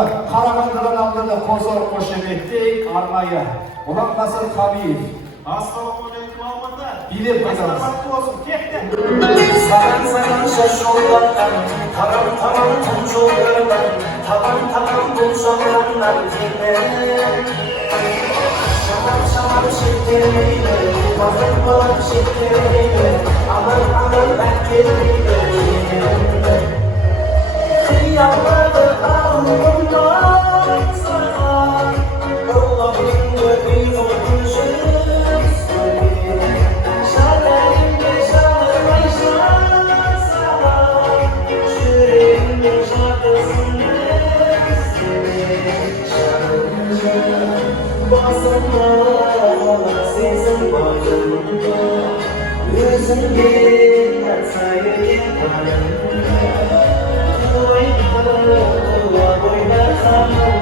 Қарағандыдан алдыда қозор қошеметті арнайы. Ұланғасыр Қабиев. Ассалаумағалейкум Алматы. Билет қайтамыз. Ассалаумағалейкум болсын. Кетті. Саған шашылған, тарам-тарам күн жолдардан, табан-табан бұл шаңғаннан келген. Шамам шектелмейді, базар-балар шектелмейді, аман-аман әкелмейді. Қиялады алымнан саған, ұлағыңды ұйғырдың жүрсің. Şaderimde şadırmay şansana, yüreğimde şarkısın seni. Basınma sesin başımda, yüzün gitmez sayı yanımda. Oynadı oyna kanım,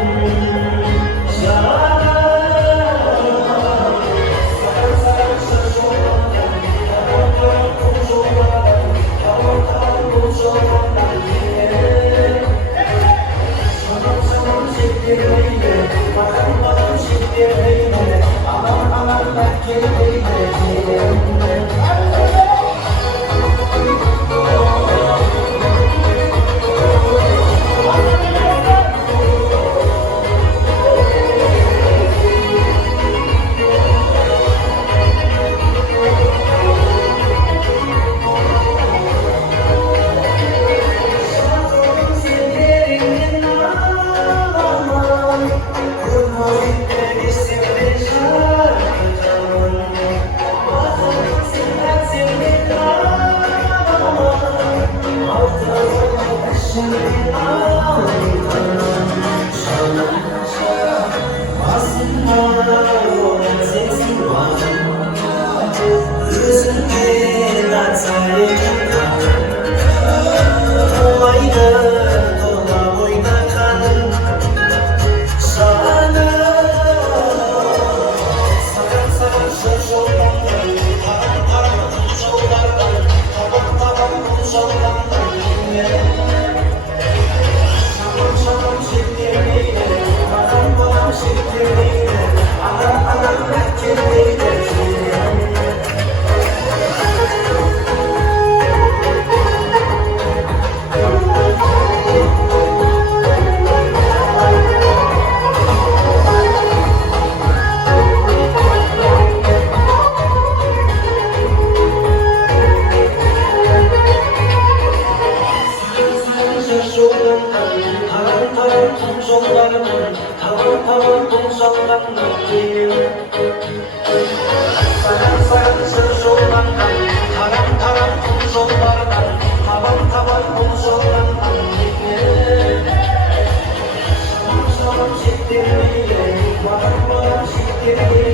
Şekeri